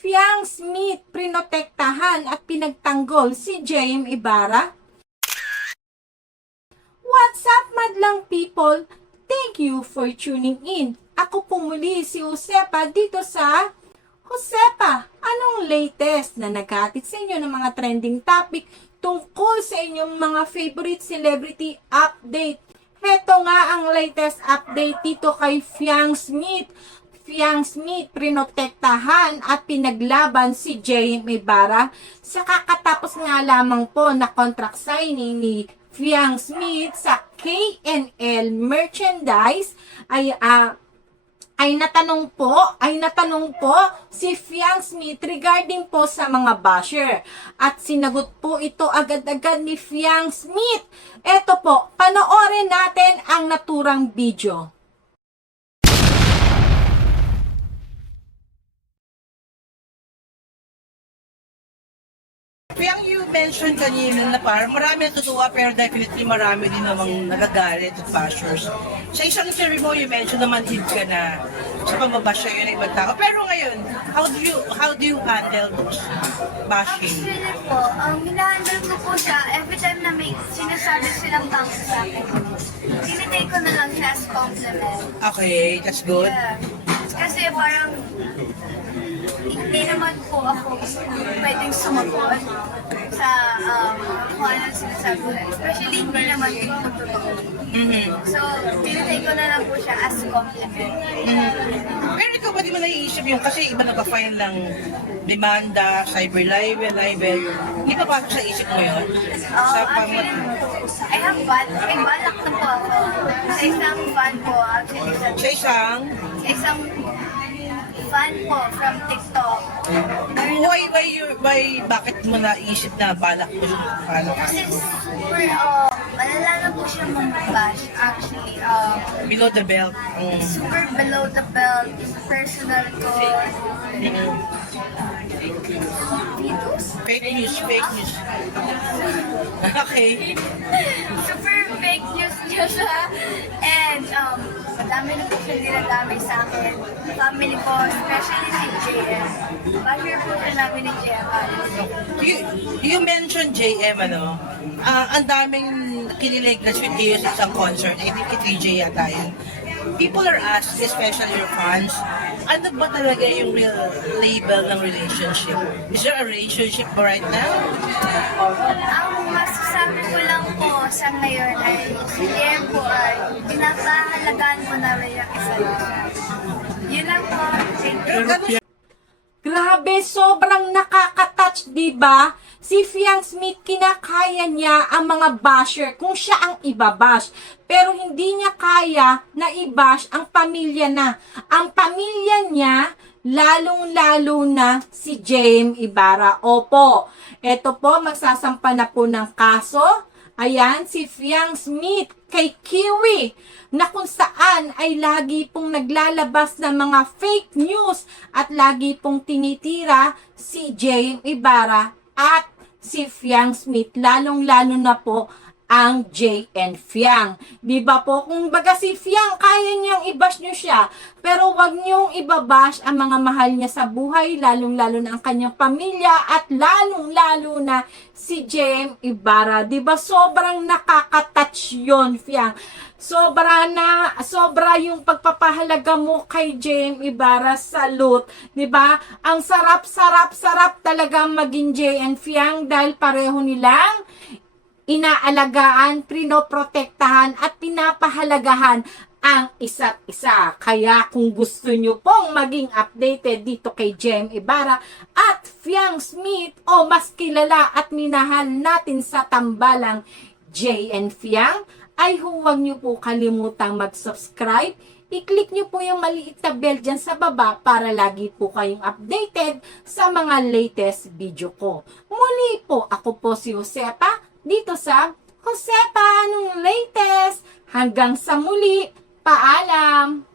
Fiang Smith prinotektahan at pinagtanggol si JM Ibarra? What's up, madlang people? Thank you for tuning in. Ako po muli si Josepa dito sa Josepa. Anong latest na naghatid sa inyo ng mga trending topic tungkol sa inyong mga favorite celebrity update? Heto nga ang latest update dito kay Fiang Smith. Fiang Smith prinotektahan at pinaglaban si JM Ibarra sa kakatapos nga lamang po na contract signing ni Fiang Smith sa KNL merchandise ay ah, ay natanong po, ay natanong po si Fiang Smith regarding po sa mga basher. At sinagot po ito agad-agad ni Fiang Smith. Ito po, panoorin natin ang naturang video. Yung you mentioned kanina na parang marami natutuwa pero definitely marami din namang nagagalit at bashers. Sa isang interview mo, you mentioned naman hid ka na sa pambabash sa'yo ng ibang tao. Pero ngayon, how do you how do you handle those bashing? Actually po, um, hinahandle ko po siya every time na may sinasabi silang thanks sa akin. Tinitake ko na lang siya as compliment. Okay, that's good. Yeah. Kasi parang hindi naman po ako pwedeng sumagot sa um, kung anong sinasabi ko. Especially hindi naman po totoo. Mhm. So, tinitake ko na lang po siya as compliment. Pero ikaw ba di mo naiisip yung kasi iba nagpa-file ng demanda, cyber libel, libel. Hindi pa pasok sa isip mo yun? Uh, Sa actually. I have bal may balak na po ako sa isang fan po actually Sa isang, sa isang fan po from TikTok. why, why, you, why, bakit mo naisip na balak mo yung balak? Kasi super, uh, malala na po siya mag-bash actually. Um, Below the belt. Mm. super below the belt, personal ko. Fake news, fake news. okay. Super fake news niya siya. And, um, madami na po siya dinadami sa akin. Family ko, especially si JM. Basher po siya namin ni JM. You, you mentioned JM, ano? Ah, ang daming kinilig na sweet kayo sa isang concert. I think kay TJ yata yun. People are asking, especially your fans, ano ba talaga yung real label ng relationship? Is there a relationship right now? Ang masasabi ko lang po sa ngayon ay JM po ay pinapahalagaan ko na rin yung isa lang. Yun lang po. Thank you. Grabe, sobrang nakaka-touch, di ba? Si Fiang Smith, kinakaya niya ang mga basher kung siya ang ibabash. Pero hindi niya kaya na i-bash ang pamilya na. Ang pamilya niya, lalong-lalo na si James Ibarra. Opo, eto po, magsasampa na po ng kaso. Ayan, si Fiang Smith kay Kiwi na kung saan ay lagi pong naglalabas ng mga fake news at lagi pong tinitira si James Ibarra at si Fiang Smith, lalong-lalo na po ang JN Fiang. Di ba po? Kung baga si Fiang, kaya niyang i-bash niyo siya. Pero wag niyong ibabash ang mga mahal niya sa buhay, lalong-lalo na ang kanyang pamilya at lalong-lalo na si JM Ibarra. Di ba? Sobrang nakaka-touch yun, Fiang. Sobra na, sobra yung pagpapahalaga mo kay JM Ibarra. Salute. Di ba? Ang sarap, sarap, sarap talaga maging JN Fiang dahil pareho nilang inaalagaan, prinoprotektahan at pinapahalagahan ang isa't isa. Kaya kung gusto nyo pong maging updated dito kay Jem Ibarra at Fiang Smith o mas kilala at minahal natin sa tambalang JN Fiang, ay huwag nyo po kalimutang mag-subscribe. I-click nyo po yung maliit na bell dyan sa baba para lagi po kayong updated sa mga latest video ko. Muli po, ako po si Josepa dito sa Josepa, anong latest? Hanggang sa muli, paalam!